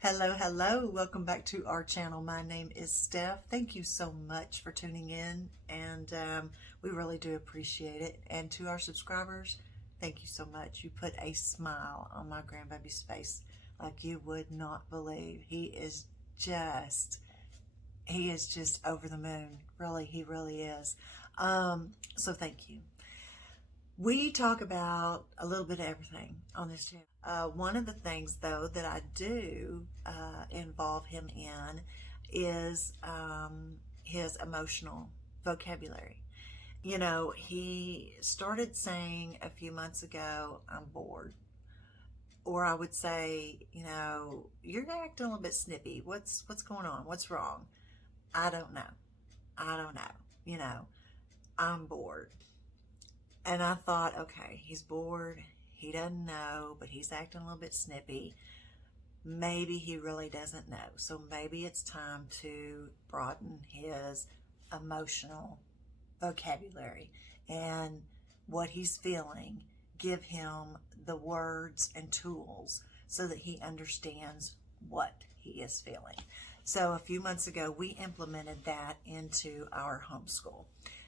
Hello, hello. Welcome back to our channel. My name is Steph. Thank you so much for tuning in, and we really do appreciate it. And to our subscribers, thank you so much. You put a smile on my grandbaby's face like you would not believe. He is just over the moon. Really, he really is. So thank you. We talk about a little bit of everything on this channel. One of the things, though, that I do involve him in is his emotional vocabulary. You know, he started saying a few months ago, "I'm bored." Or I would say, "You're acting a little bit snippy. What's going on? What's wrong?" I don't know. I don't know. I'm bored. And I thought, okay, he's bored. He doesn't know, but he's acting a little bit snippy. Maybe he really doesn't know. So maybe it's time to broaden his emotional vocabulary and what he's feeling. Give him the words and tools so that he understands what he is feeling. So a few months ago, we implemented that into our homeschool.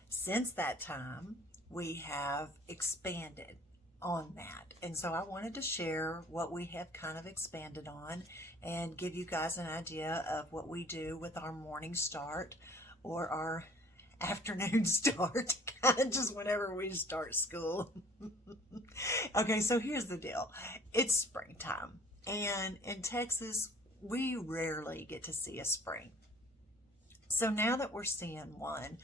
Since that time, we have expanded on that. And so I wanted to share what we have kind of expanded on and give you guys an idea of what we do with our morning start or our afternoon start, kind of just whenever we start school. Okay, so here's the deal. It's springtime, and in Texas, we rarely get to see a spring. So now that we're seeing one,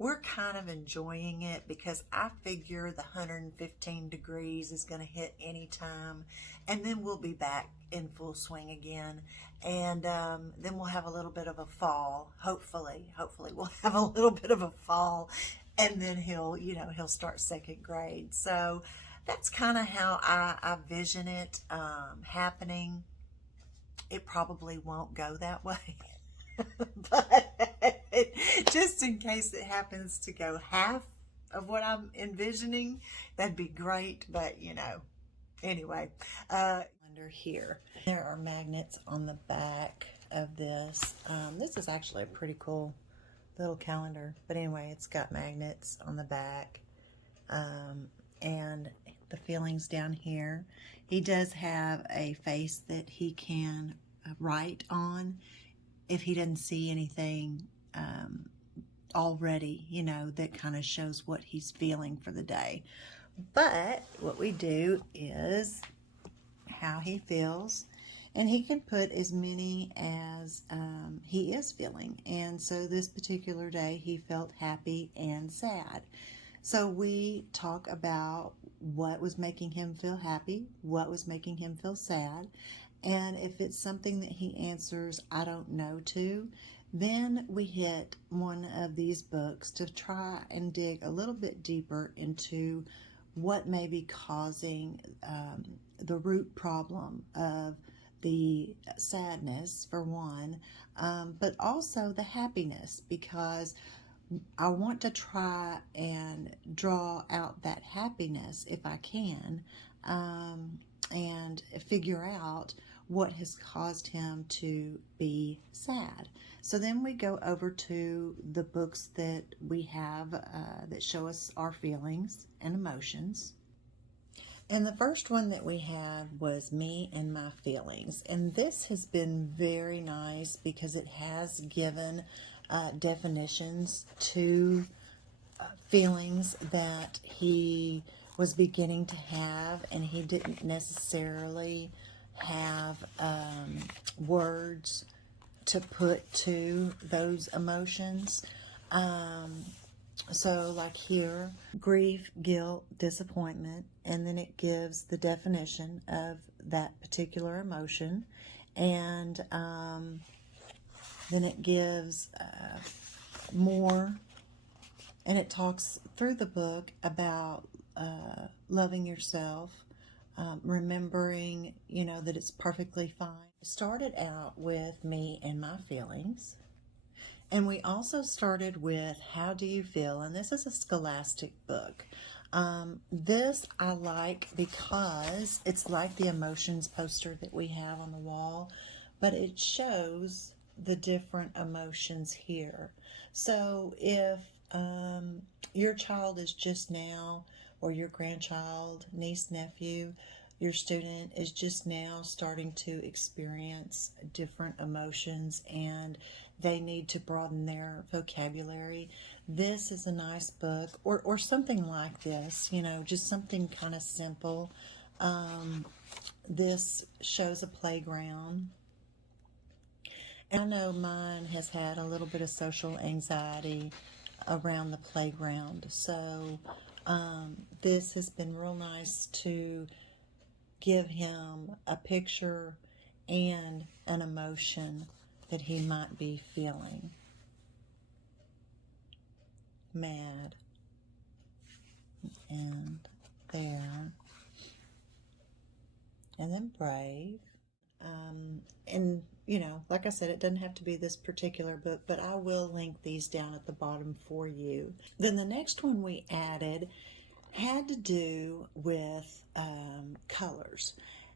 we're kind of enjoying it because I figure the 115 degrees is going to hit anytime, and then we'll be back in full swing again, and then we'll have a little bit of a fall. Hopefully we'll have a little bit of a fall, and then he'll start second grade. So that's kind of how I vision it happening. It probably won't go that way. But just in case it happens to go half of what I'm envisioning, that'd be great. But anyway, under here, there are magnets on the back of this. This is actually a pretty cool little calendar. But anyway, it's got magnets on the back, and the feelings down here. He does have a face that he can write on if he doesn't see anything already, that kind of shows what he's feeling for the day. But what we do is how he feels, and he can put as many as he is feeling. And so this particular day, he felt happy and sad. So we talk about what was making him feel happy, what was making him feel sad, and if it's something that he answers, "I don't know" to, then we hit one of these books to try and dig a little bit deeper into what may be causing the root problem of the sadness, for one, but also the happiness, because I want to try and draw out that happiness if I can, and figure out what has caused him to be sad. So then we go over to the books that we have that show us our feelings and emotions. And the first one that we had was Me and My Feelings. And this has been very nice because it has given definitions to feelings that he was beginning to have, and he didn't necessarily have words to put to those emotions. So like here, grief, guilt, disappointment, and then it gives the definition of that particular emotion, and then it gives more, and it talks through the book about loving yourself, remembering, that it's perfectly fine. Started out with Me and My Feelings, and we also started with How Do You Feel? And this is a scholastic book. This I like because it's like the emotions poster that we have on the wall, but it shows the different emotions here. So if your child is just now, or your grandchild, niece, nephew, your student is just now starting to experience different emotions and they need to broaden their vocabulary, this is a nice book, or something like this, just something kind of simple. This shows a playground. And I know mine has had a little bit of social anxiety around the playground. So this has been real nice to give him a picture and an emotion that he might be feeling. Mad. And there. And then brave. And, like I said, it doesn't have to be this particular book, but I will link these down at the bottom for you. Then the next one we added had to do with colors.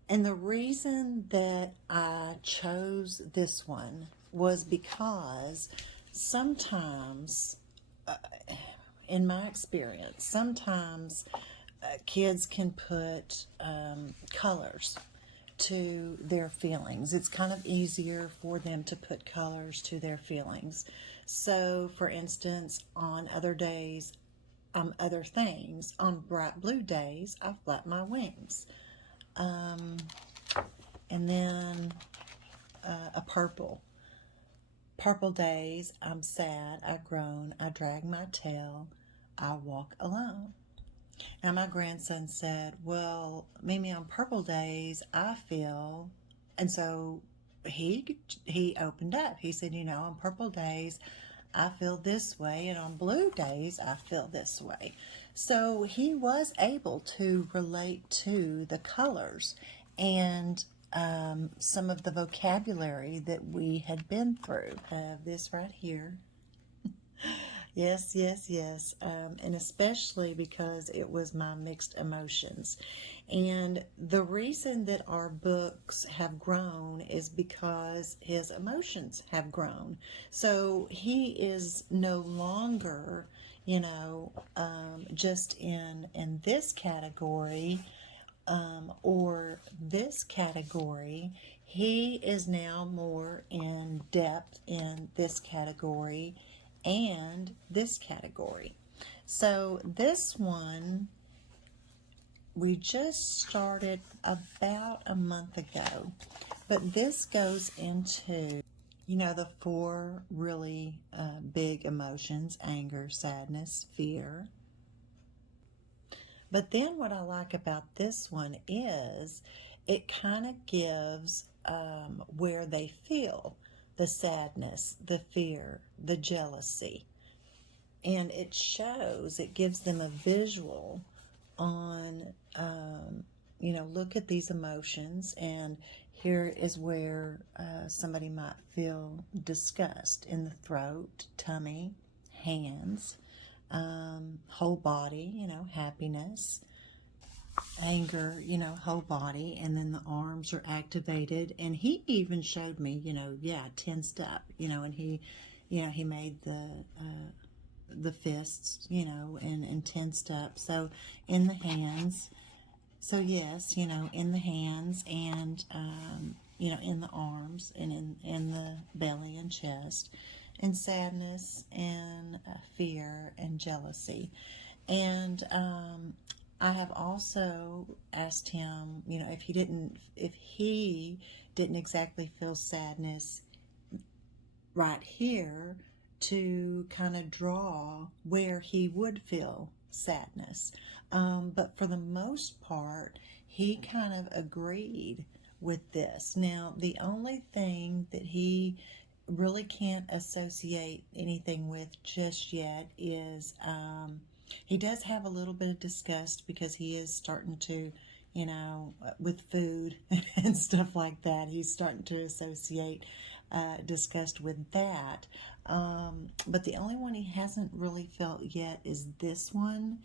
And the reason that I chose this one was because sometimes, in my experience, sometimes kids can put colors to their feelings. It's kind of easier for them to put colors to their feelings. So, for instance, on other days, other things, on bright blue days, I flap my wings. And then a purple. Purple days, I'm sad, I groan, I drag my tail, I walk alone. Now my grandson said, well, Mimi, on purple days, I feel, and so he opened up. He said, on purple days, I feel this way, and on blue days, I feel this way. So he was able to relate to the colors and some of the vocabulary that we had been through. I have this right here. Yes, yes, yes. And especially because it was my mixed emotions. And the reason that our books have grown is because his emotions have grown. So he is no longer, just in this category or this category. He is now more in depth in this category and this category. So this one we just started about a month ago, but this goes into the 4 really big emotions: anger, sadness, fear. But then what I like about this one is it kind of gives where they feel the sadness, the fear, the jealousy. And it gives them a visual on, look at these emotions. And here is where somebody might feel disgust in the throat, tummy, hands, whole body, happiness, anger, whole body, and then the arms are activated. And he even showed me, 10 up, and he made the fists, and 10 up. So in the hands, so yes, in the hands, and in the arms, and in the belly and chest, and sadness, and fear, and jealousy. And I have also asked him, if he didn't exactly feel sadness right here, to kind of draw where he would feel sadness. But for the most part, he kind of agreed with this. Now, the only thing that he really can't associate anything with just yet is he does have a little bit of disgust, because he is starting to, with food and stuff like that, he's starting to associate disgust with that. But the only one he hasn't really felt yet is this one.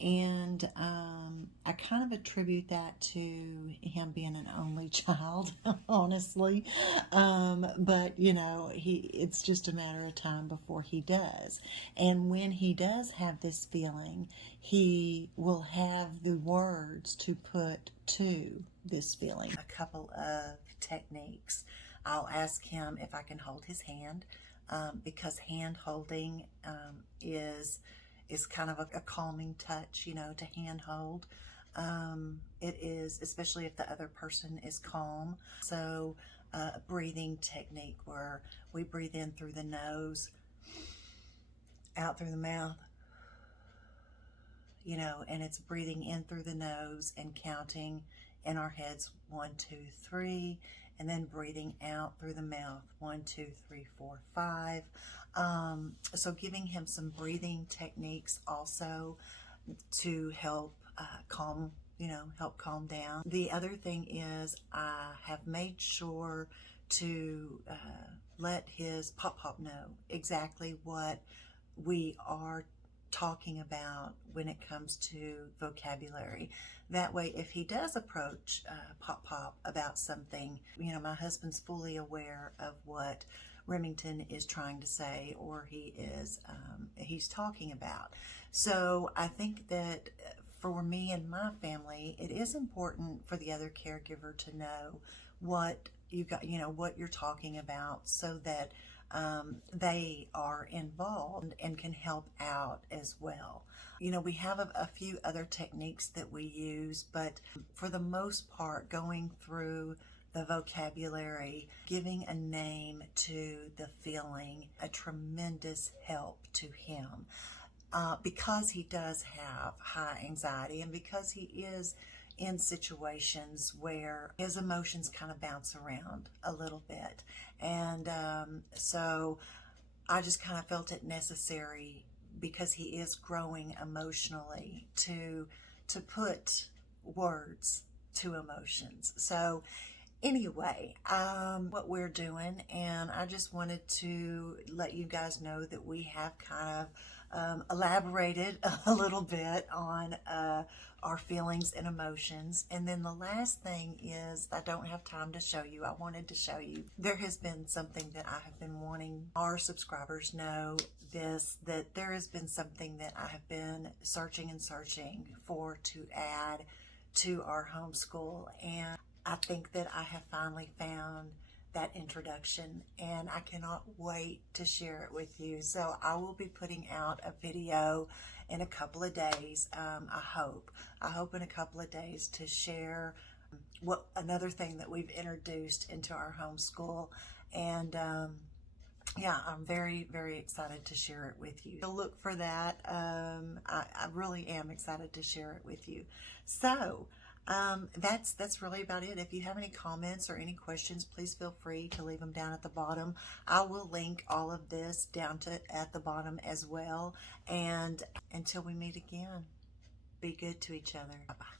And I kind of attribute that to him being an only child, honestly. But it's just a matter of time before he does. And when he does have this feeling, he will have the words to put to this feeling. A couple of techniques. I'll ask him if I can hold his hand, because hand holding is kind of a calming touch, to hand hold. It is, especially if the other person is calm. So a breathing technique where we breathe in through the nose, out through the mouth, and it's breathing in through the nose and counting in our heads 1, 2, 3, and then breathing out through the mouth 1, 2, 3, 4, 5. So giving him some breathing techniques also to help calm down. The other thing is I have made sure to let his pop know exactly what we are talking about when it comes to vocabulary. That way, if he does approach Pop about something, my husband's fully aware of what Remington is trying to say, or he's talking about. So I think that for me and my family, it is important for the other caregiver to know what you got, what you're talking about, so that they are involved and can help out as well. We have a few other techniques that we use, but for the most part, going through the vocabulary, giving a name to the feeling, a tremendous help to him, because he does have high anxiety, and because he is in situations where his emotions kind of bounce around a little bit. And so I just kind of felt it necessary, because he is growing emotionally, to put words to emotions. So anyway, what we're doing, and I just wanted to let you guys know that we have kind of elaborated a little bit on our feelings and emotions. And then the last thing is, I don't have time to show you. I wanted to show you. There has been something that I have been wanting our subscribers know that there has been something that I have been searching for to add to our homeschool. And I think that I have finally found that introduction, and I cannot wait to share it with you. So I will be putting out a video in a couple of days. I hope in a couple of days to share another thing that we've introduced into our homeschool. And yeah, I'm very, very excited to share it with you. So look for that. I really am excited to share it with you. So that's really about it. If you have any comments or any questions, please feel free to leave them down at the bottom. I will link all of this down at the bottom as well. And until we meet again, be good to each other. Bye-bye.